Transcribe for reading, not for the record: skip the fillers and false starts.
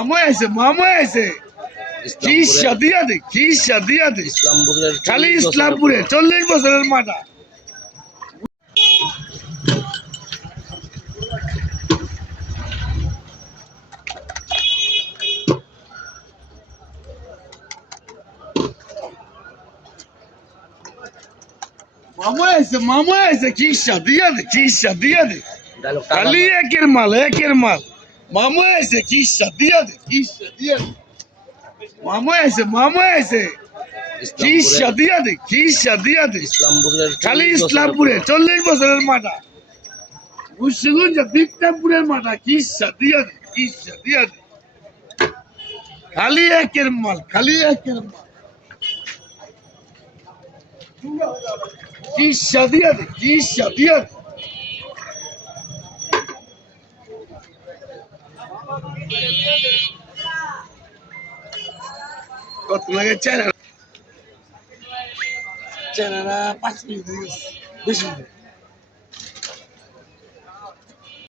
মামা আছে কি শাদিয়া দে খালি ইসলামপুরে 40 বছরের মাটা মামা আছে কি শাদিয়া দে খালি একের মাল মামা আছে কি শাদিয়া দে মামা আছে কি শাদিয়া দে খালি ইসলামপুরে 40 বছরের মাটা মুন্সিগঞ্জ বিক্রমপুরের মাটা কি শাদিয়া দে খালি একের মাল কি শাদিয়া দে কত লাগে চ্যানেল 5 মিনিট 20 মিনিট